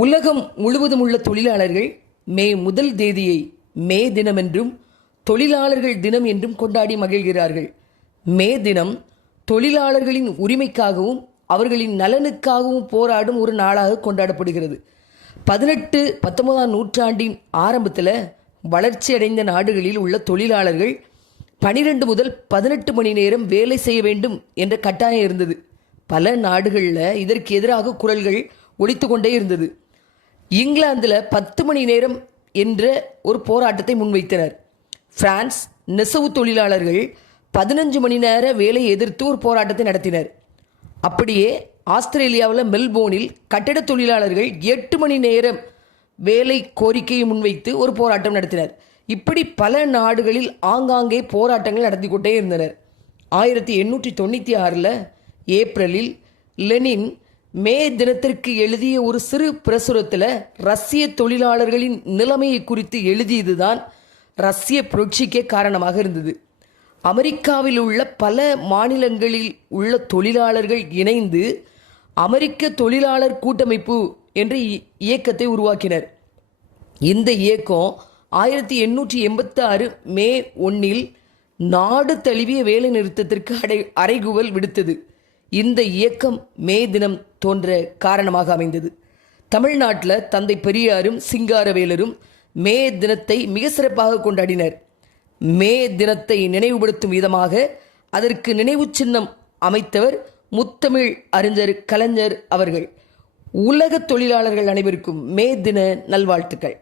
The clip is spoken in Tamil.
உலகம் முழுவதும் உள்ள தொழிலாளர்கள் மே 1 மே தினம் என்றும் தொழிலாளர்கள் தினம் என்றும் கொண்டாடி மகிழ்கிறார்கள். மே தினம் தொழிலாளர்களின் உரிமைக்காகவும் அவர்களின் நலனுக்காகவும் போராடும் ஒரு நாளாக கொண்டாடப்படுகிறது. 18-19ஆம் நூற்றாண்டின் ஆரம்பத்தில் வளர்ச்சியடைந்த நாடுகளில் உள்ள தொழிலாளர்கள் 12 முதல் 18 மணி நேரம் வேலை செய்ய வேண்டும் என்ற கட்டாயம் இருந்தது. பல நாடுகளில் இதற்கு எதிராக குரல்கள் ஒலித்து கொண்டே இருந்தது. இங்கிலாந்தில் 10 மணி நேரம் என்ற ஒரு போராட்டத்தை முன்வைத்தனர். பிரான்ஸ் நெசவு தொழிலாளர்கள் 15 மணி நேர வேலையை எதிர்த்து ஒரு போராட்டத்தை நடத்தினர். அப்படியே ஆஸ்திரேலியாவில் மெல்போர்னில் கட்டட தொழிலாளர்கள் 8 மணி நேரம் வேலை கோரிக்கையை முன்வைத்து ஒரு போராட்டம் நடத்தினர். இப்படி பல நாடுகளில் ஆங்காங்கே போராட்டங்கள் நடத்தி கொண்டே இருந்தனர். 1896 ஏப்ரலில் லெனின் மே தினத்திற்கு எழுதிய ஒரு சிறு பிரசுரத்தில் ரஷ்ய தொழிலாளர்களின் நிலைமையை குறித்து எழுதியதுதான் ரஷ்ய புரட்சிக்கே காரணமாக இருந்தது. அமெரிக்காவில் உள்ள பல மாநிலங்களில் உள்ள தொழிலாளர்கள் இணைந்து அமெரிக்க தொழிலாளர் கூட்டமைப்பு என்ற இயக்கத்தை உருவாக்கினர். இந்த இயக்கம் 1886 மே 1 நாடு தழுவிய வேலை நிறுத்தத்திற்கு அறைகூவல் விடுத்தது. இந்த இயக்கம் மே தினம் தோன்ற காரணமாக அமைந்தது. தமிழ்நாட்டில் தந்தை பெரியாரும் சிங்காரவேலரும் மே தினத்தை மிக சிறப்பாக கொண்டாடினர். மே தினத்தை நினைவுபடுத்தும் விதமாக அதற்கு நினைவு சின்னம் அமைத்தவர் முத்தமிழ் அறிஞர் கலைஞர் அவர்கள். உலக தொழிலாளர்கள் அனைவருக்கும் மே தின நல்வாழ்த்துக்கள்.